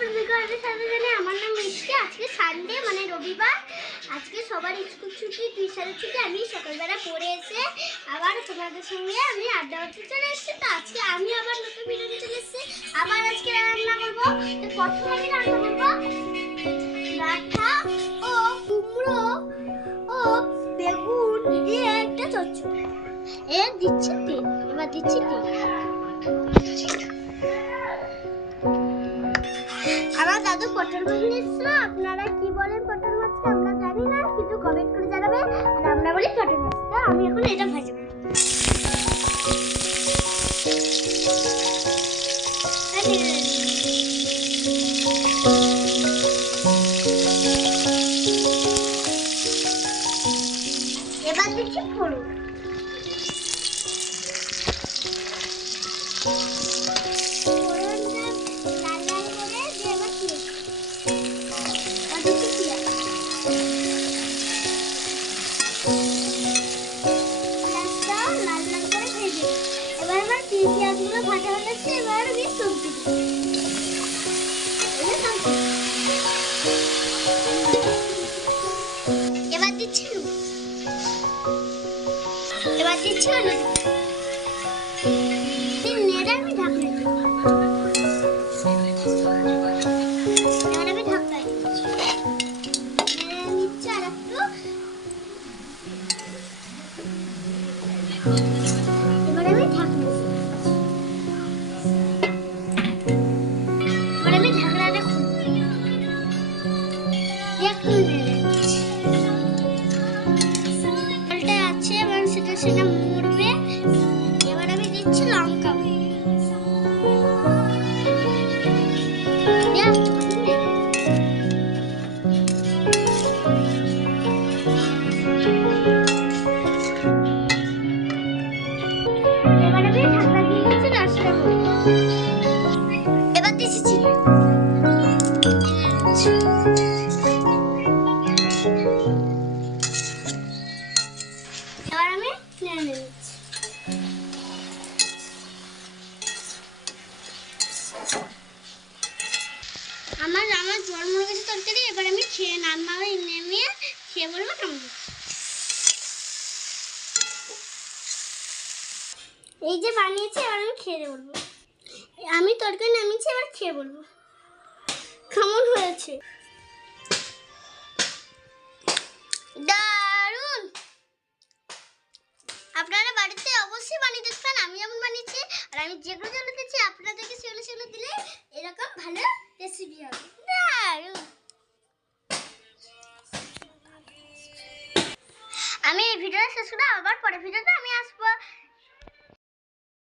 আমার নাম মিষ্টি। আজকে সানডে মানে রবিবার, আজকে সবার স্কুল ছুটি, টিউশনের ছুটি। আমি সকালবেলা পড়ে এসে আবার তোমাদের সঙ্গে আমি আড্ডা মারতে চলে এসেছি। তো আজকে আমি আবার নতুন ভিডিও নিয়ে চলে এসেছি। আবার আজকে রান্না করবো। তো প্রথমে আমি রান্না করবো ডাঁটা ও কুমড়ো ও বেগুন দিয়ে একটা চচ্চড়ি। দিচ্ছি তেল, এবার দিচ্ছি তেল। আমার দাদু পটল মাছ নিয়েছিল। আপনারা কি বলেন পটল মাছকে আমরা জানি না, কিন্তু কমেন্ট করে জানাবেন। আর আমরা বলি পটল মাছ। তো আমি এখন এটা ভাজবো। এবার দিচ্ছি ফোড়ন। পেঁয়াজগুলো ভাজা হয়ে গেছে, এবার আমি সবজি দিই। এবার দিচ্ছি নুন, এবার দিচ্ছি হলুদ। নেড়ে আমি ঢাকনা দিই। এবার আমি ঢাকনা দিচ্ছি, নেড়ে নিচ্ছি আর একটু। এবার আমি ঢাকনা দিই। সেটা মরবে। এবার আমি দিচ্ছি লঙ্কা। এবার আমি ঢাকনা দিয়ে দিচ্ছি রাসটা। এবার দিচ্ছি চিনি। এবার আমি নেড়ে নিচ্ছি। আমার জল মরে গেছে তরকারি। এবার আমি খেয়ে নেমে খেয়ে বলবো কেমন। এই যে বানিয়েছি, এবার আমি খেয়ে বলবো। আমি তরকারি নামিয়েছি, এবার খেয়ে বলবো কেমন হয়েছে। দারুণ! আপনারা বাড়িতে অবশ্যই বানিয়ে দেখবেন আমি যেমন বানিয়েছি। আর আমি যেগুলো দিচ্ছি আপনাদেরকে সেগুলো দিলে এরকম ভালো রেসিপি হবে। দারুণ! আমি এই ভিডিওটা শেষ করে আবার পরের ভিডিওতে আমি আসবো।